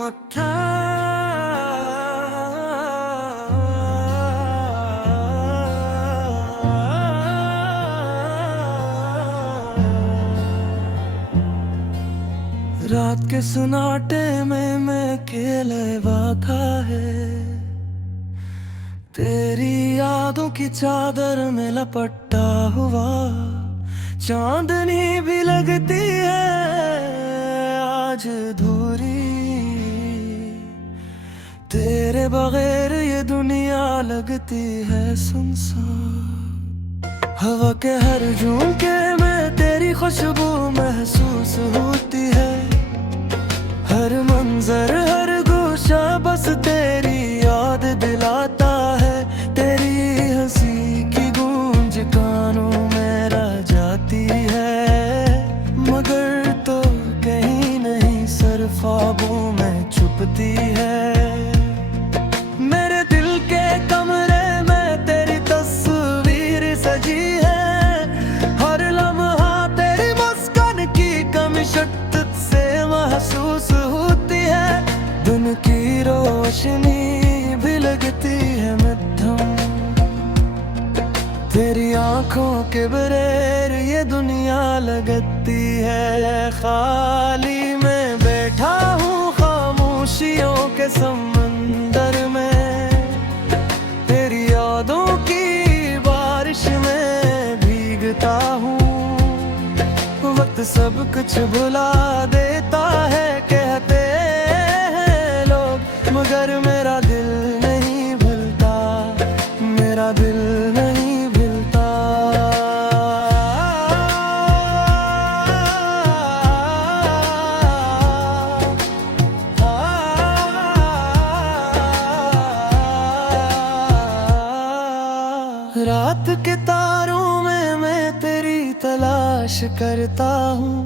मत्था रात के सुनाटे में मैं अकेले वाका है, तेरी यादों की चादर में लपटा हुआ चांदनी भी लगती है आज अधूरी। तेरे बगैर ये दुनिया लगती है सुनसान। हवा के हर झोंके में तेरी खुशबू महसूस होती है। हर मंजर हर गोशा बस तेरी याद दिलाता है। तेरी हंसी की गूंज कानों में रह जाती है, मगर तो कहीं नहीं सर ख्वाबों में छुपती है। मेरे दिल के कमरे में तेरी तस्वीर सजी है। हर लम्हा तेरी मुस्कान की कमी शिद्दत से महसूस होती है। दिन की रोशनी भी लगती है मध्यम, तेरी आंखों के बगैर ये दुनिया लगती है खाली। मैं बैठा हूँ खामोशियों के समंदर में, तेरी यादों की बारिश में भीगता हूँ। वक्त सब कुछ भुला देता है कहते हैं लोग, मगर मेरा दिल नहीं भूलता, मेरा दिल नहीं भूलता। रात के तारों में मैं तेरी तलाश करता हूँ।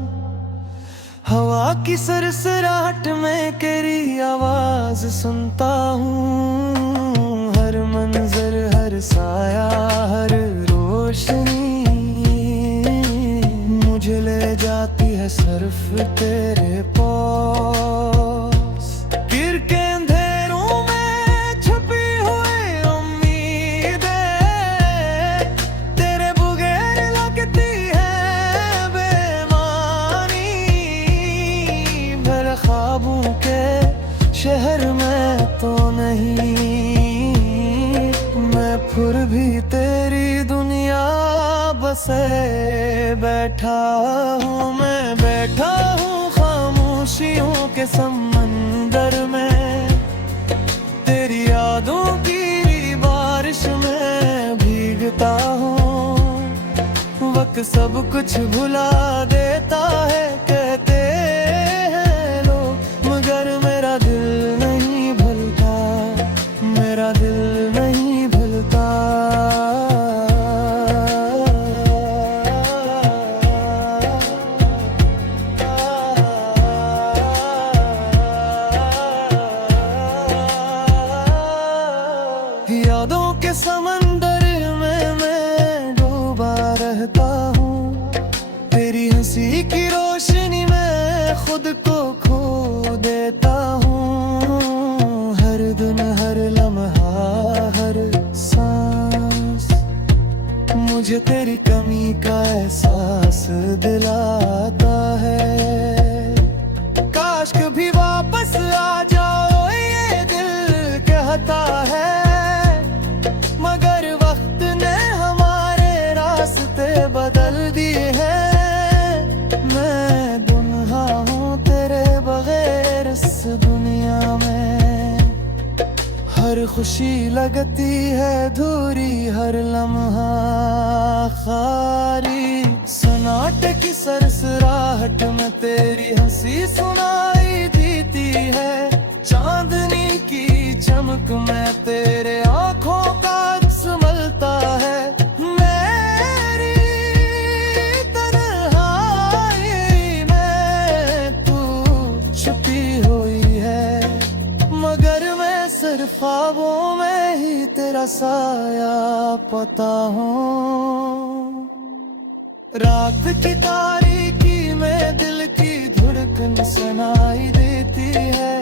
हवा की सरसराहट में तेरी आवाज सुनता हूँ। हर मंजर हर साया हर रोशनी मुझे ले जाती है सिर्फ तेरे पास। गिर के अंधेरों में छुपी हुई उम्मीदें तेरे बगैर लगती है बेमानी। भर ख्वाबों के शहर में तो नहीं, मैं फिर भी तेरी दुनिया बसे बैठा हूँ। मैं बैठा हूँ खामोशियों के समंदर में, तेरी यादों की बारिश में भीगता हूँ। वक्त सब कुछ भुला देता है कहते हैं लोग, मगर मेरा दिल नहीं भूलता, मेरा दिल नहीं भूलता। यादों के समंदर में मैं डूबा रहता हूँ। तेरी हंसी की रोशनी में खुद को खो देता हूँ। हर दिन हर लम्हा हर सांस मुझे तेरी कमी का एहसास दिलाता है। काश कभी वापस आ जाओ ये दिल कहता है, मगर वक्त ने हमारे रास्ते बदल दिए हैं। मैं दुल्हा हूँ तेरे बगैर इस दुनिया में। हर खुशी लगती है अधूरी, हर लम्हा खाली। सन्नाटे की सरसराहट में तेरी हंसी सुनाई देती है। चांदनी की चमक में तेरे आंखों का अक्स मलता है। मेरी तन्हाई में तू छुपी हुई है, मगर मैं सिर्फ ख्वाबों में ही तेरा साया पाता हूँ। रात की तारीकी में दिल की धड़कन सुनाई देती है।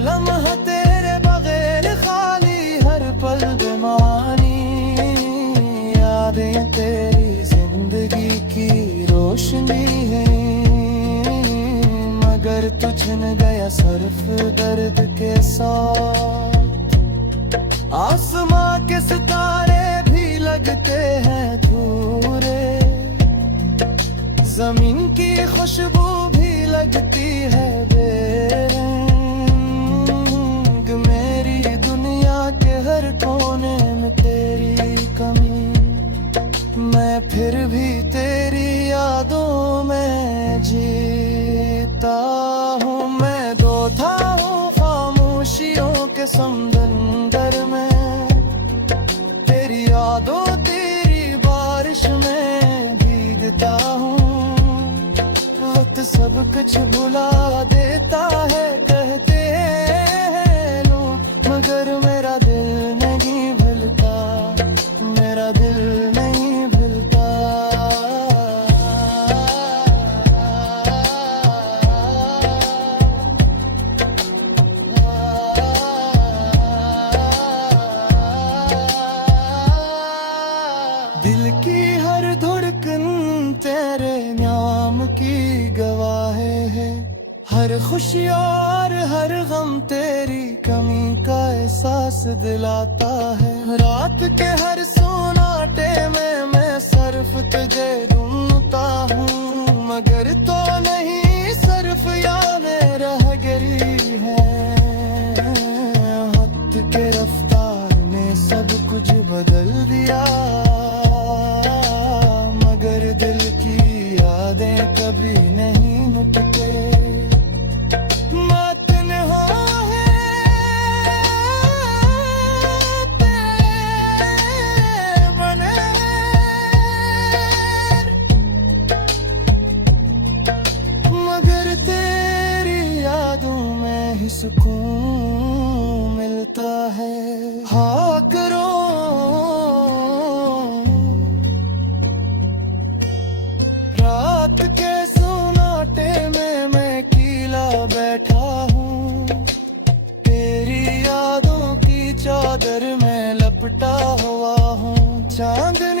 लम्हा तेरे बगैर खाली, हर पल बेमानी। यादें तेरी जिंदगी की रोशनी है, मगर तू छिन गया सिर्फ दर्द के साथ। आसमां के सितारे भी लगते हैं अधूरे, जमीन की खुशबू भी लगती है बेरंग। मेरी दुनिया के हर कोने में तेरी कमी, मैं फिर भी तेरी यादों में जीता हूँ। मैं दोथा हूँ खामोशियों के समंदर में, तेरी यादों तेरी बारिश में भीगता हूँ। वक्त सब कुछ भुला देता है कहते हैं लोग, मगर मेरा दिल नहीं भूलता, मेरा दिल नहीं भूलता। दिल की हर धड़कन तेरे नाम की गवाह है, हर खुशी और हर गम तेरी कमी का एहसास दिलाता है। रात के हर सोनाटे में मैं सिर्फ तुझे ढूंढता हूँ, मगर तो नहीं सिर्फ यादें रह गई है। वक्त के रफ्तार ने सब कुछ बदल दिया, मगर दिल की यादें कभी नहीं मिटते। मातन हो है तेरे बने, मगर तेरी यादों में ही सुकून मिलता है। हाँ करो रात के सोनाटे में मैं कीला बैठा हूँ, तेरी यादों की चादर में लपटा हुआ हूँ। चांदनी